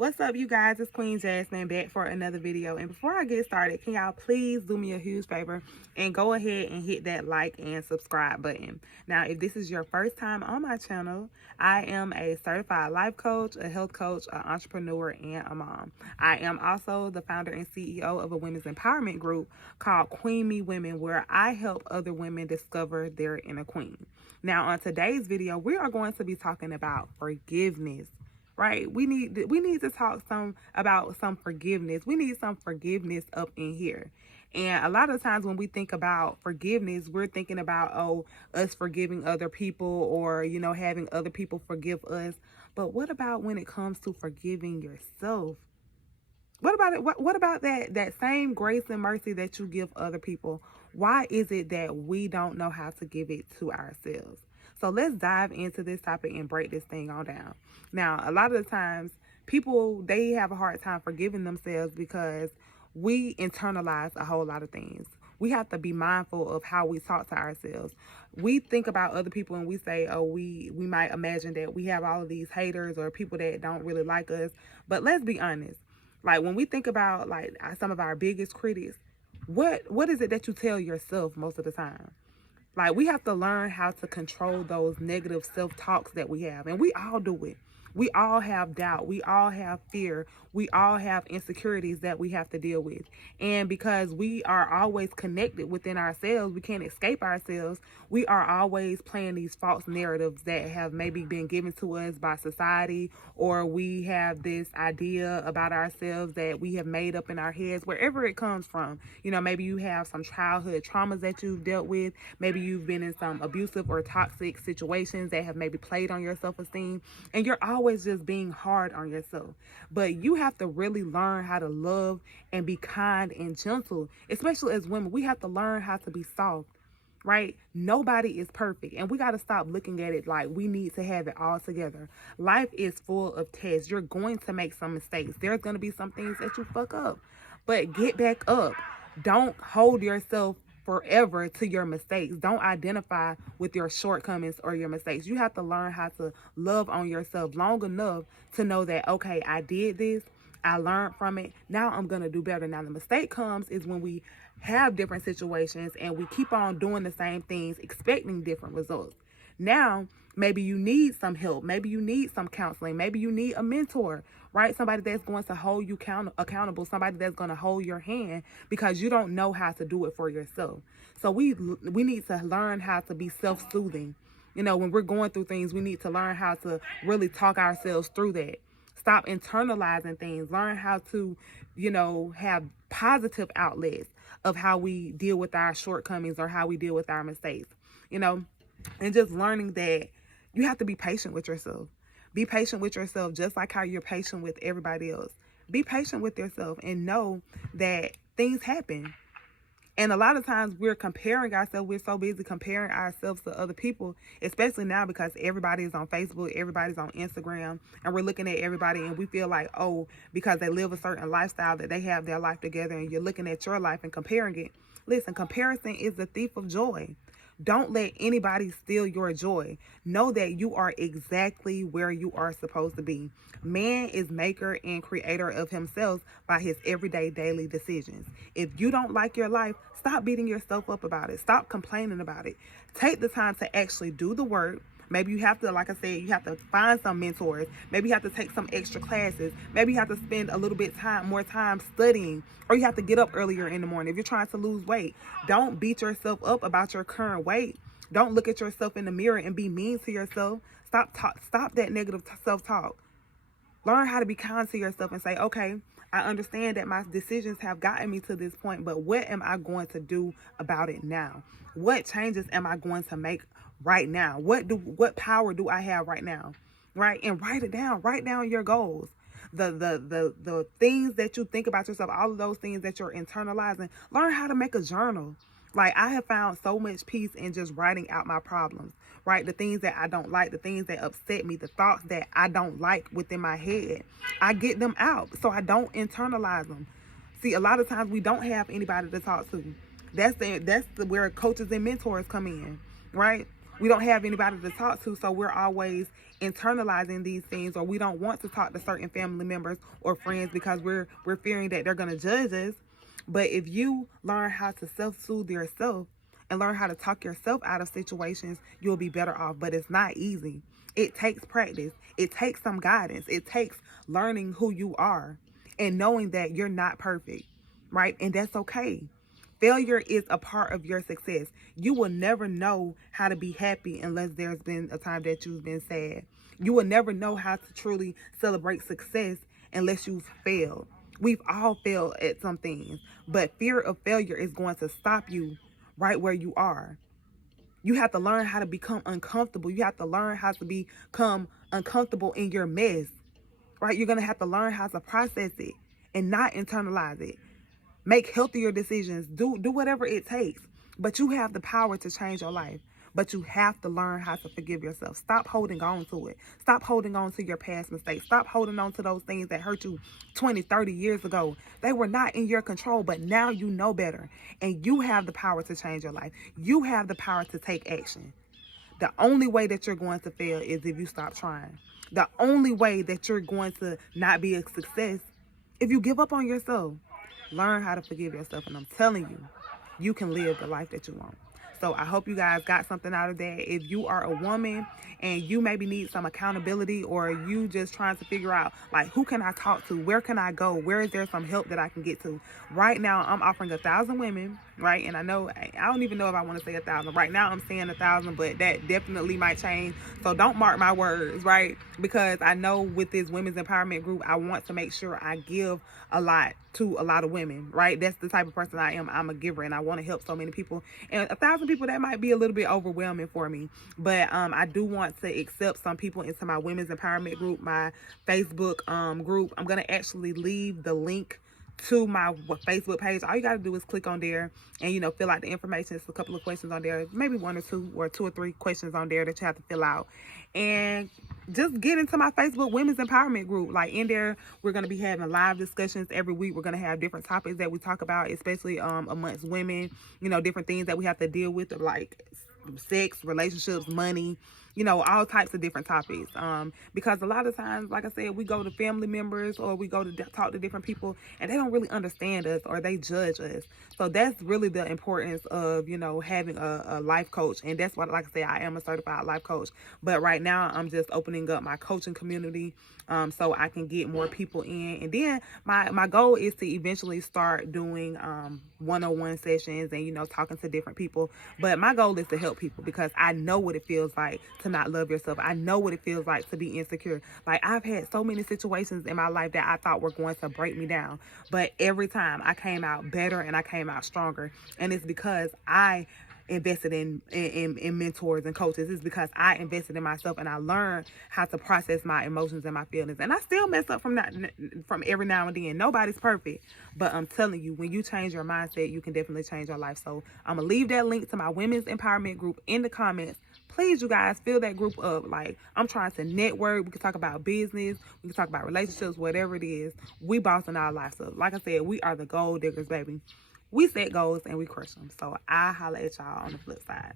What's up, you guys? It's Queen Jasmine back for another video. And before I get started, can y'all please do me a huge favor and go ahead and hit that like and subscribe button. Now, if this is your first time on my channel, I am a certified life coach, a health coach, an entrepreneur, and a mom. I am also the founder and CEO of a women's empowerment group called Queen Me Women, where I help other women discover their inner queen. Now, on today's video, we are going to be talking about forgiveness. Right, we need to talk about some forgiveness. We need some forgiveness up in here. And a lot of times when we think about forgiveness, we're thinking about us forgiving other people, or having other people forgive us. But what about when it comes to forgiving yourself? What about it? What about that same grace and mercy that you give other people? Why is it that we don't know how to give it to ourselves? So let's dive into this topic and break this thing on down. Now, a lot of the times people, they have a hard time forgiving themselves because we internalize a whole lot of things. We have to be mindful of how we talk to ourselves. We think about other people and we say, oh, we might imagine that we have all of these haters or people that don't really like us. But let's be honest. Like when we think about like some of our biggest critics, what is it that you tell yourself most of the time? Like, we have to learn how to control those negative self-talks that we have. And we all do it. We all have doubt. We all have fear. We all have insecurities that we have to deal with. And because we are always connected within ourselves, we can't escape ourselves. We are always playing these false narratives that have maybe been given to us by society, or we have this idea about ourselves that we have made up in our heads, wherever it comes from. Maybe you have some childhood traumas that you've dealt with. Maybe you've been in some abusive or toxic situations that have maybe played on your self-esteem, and you're always just being hard on yourself. But you have to really learn how to love and be kind and gentle. Especially as women, we have to learn how to be soft, right? Nobody is perfect, and we got to stop looking at it like we need to have it all together. Life is full of tests. You're going to make some mistakes. There's going to be some things that you fuck up, but get back up. Don't hold yourself forever to your mistakes. Don't identify with your shortcomings or your mistakes. You have to learn how to love on yourself long enough to know that, okay, I did this, I learned from it, now I'm gonna do better. Now the mistake comes is when we have different situations and we keep on doing the same things expecting different results. Now maybe you need some help, maybe you need some counseling, maybe you need a mentor, right? Somebody that's going to hold you accountable, somebody that's going to hold your hand, because you don't know how to do it for yourself. So we need to learn how to be self-soothing. When we're going through things, we need to learn how to really talk ourselves through that. Stop internalizing things. Learn how to, have positive outlets of how we deal with our shortcomings or how we deal with our mistakes, and just learning that you have to be patient with yourself. Be patient with yourself, just like how you're patient with everybody else. Be patient with yourself and know that things happen. And a lot of times we're comparing ourselves. We're so busy comparing ourselves to other people, especially now because everybody is on Facebook, everybody's on Instagram, and we're looking at everybody and we feel like, oh, because they live a certain lifestyle that they have their life together, and you're looking at your life and comparing it. Listen, comparison is the thief of joy. Don't let anybody steal your joy. Know that you are exactly where you are supposed to be. Man is maker and creator of himself by his everyday daily decisions. If you don't like your life, stop beating yourself up about it. Stop complaining about it. Take the time to actually do the work. Maybe you have to, like I said, you have to find some mentors. Maybe you have to take some extra classes. Maybe you have to spend a little bit more time studying, or you have to get up earlier in the morning if you're trying to lose weight. Don't beat yourself up about your current weight. Don't look at yourself in the mirror and be mean to yourself. Stop that negative self-talk. Learn how to be kind to yourself and say, okay, I understand that my decisions have gotten me to this point, but what am I going to do about it now? What changes am I going to make right now? What power do I have right now? Right? And write it down. Write down your goals. The things that you think about yourself, all of those things that you're internalizing. Learn how to make a journal. Like, I have found so much peace in just writing out my problems, right? The things that I don't like, the things that upset me, the thoughts that I don't like within my head. I get them out so I don't internalize them. See, a lot of times we don't have anybody to talk to. That's where coaches and mentors come in, right? We don't have anybody to talk to, so we're always internalizing these things, or we don't want to talk to certain family members or friends because we're fearing that they're going to judge us. But if you learn how to self-soothe yourself and learn how to talk yourself out of situations, you'll be better off. But it's not easy. It takes practice. It takes some guidance. It takes learning who you are and knowing that you're not perfect, right? And that's okay. Failure is a part of your success. You will never know how to be happy unless there's been a time that you've been sad. You will never know how to truly celebrate success unless you've failed. We've all failed at some things, but fear of failure is going to stop you right where you are. You have to learn how to become uncomfortable. You have to learn how to become uncomfortable in your mess, right? You're going to have to learn how to process it and not internalize it. Make healthier decisions. Do whatever it takes. But you have the power to change your life. But you have to learn how to forgive yourself. Stop holding on to it. Stop holding on to your past mistakes. Stop holding on to those things that hurt you 20, 30 years ago. They were not in your control, but now you know better. And you have the power to change your life. You have the power to take action. The only way that you're going to fail is if you stop trying. The only way that you're going to not be a success if you give up on yourself. Learn how to forgive yourself, and I'm telling you, you can live the life that you want. So I hope you guys got something out of that. If you are a woman and you maybe need some accountability, or you just trying to figure out, like, who can I talk to? Where can I go? Where is there some help that I can get to? Right now, I'm offering 1,000 women, right? And I know, I don't even know if I want to say 1,000. Right now, I'm saying 1,000, but that definitely might change. So don't mark my words, right? Because I know with this women's empowerment group, I want to make sure I give a lot to a lot of women, right? That's the type of person I am. I'm a giver, and I want to help so many people. And 1,000 people, that might be a little bit overwhelming for me, but I do want to accept some people into my women's empowerment group, my Facebook group. I'm gonna actually leave the link to my Facebook page. All you got to do is click on there and, you know, fill out the information. It's a couple of questions on there, maybe one or two or three questions on there that you have to fill out, and just get into my Facebook Women's Empowerment group. Like, in there, we're going to be having live discussions every week. We're going to have different topics that we talk about, especially amongst women, you know, different things that we have to deal with, like sex, relationships, money, you know, all types of different topics. Because a lot of times, like I said, we go to family members or we go to talk to different people, and they don't really understand us, or they judge us. So that's really the importance of, you know, having a life coach. And that's what, like I said, I am a certified life coach. But right now, I'm just opening up my coaching community so I can get more people in. And then my goal is to eventually start doing one-on-one sessions and, you know, talking to different people. But my goal is to help people, because I know what it feels like to not love yourself. I know what it feels like to be insecure. Like, I've had so many situations in my life that I thought were going to break me down, but every time I came out better and I came out stronger. And it's because I invested in mentors and coaches. It's because I invested in myself, and I learned how to process my emotions and my feelings. And I still mess up from every now and then. Nobody's perfect, but I'm telling you, when you change your mindset, you can definitely change your life. So I'm gonna leave that link to my women's empowerment group in the comments. Please, you guys, fill that group up. Like, I'm trying to network. We can talk about business. We can talk about relationships, whatever it is. We bossing our lives up. Like I said, we are the gold diggers, baby. We set goals and we crush them. So I holla at y'all on the flip side.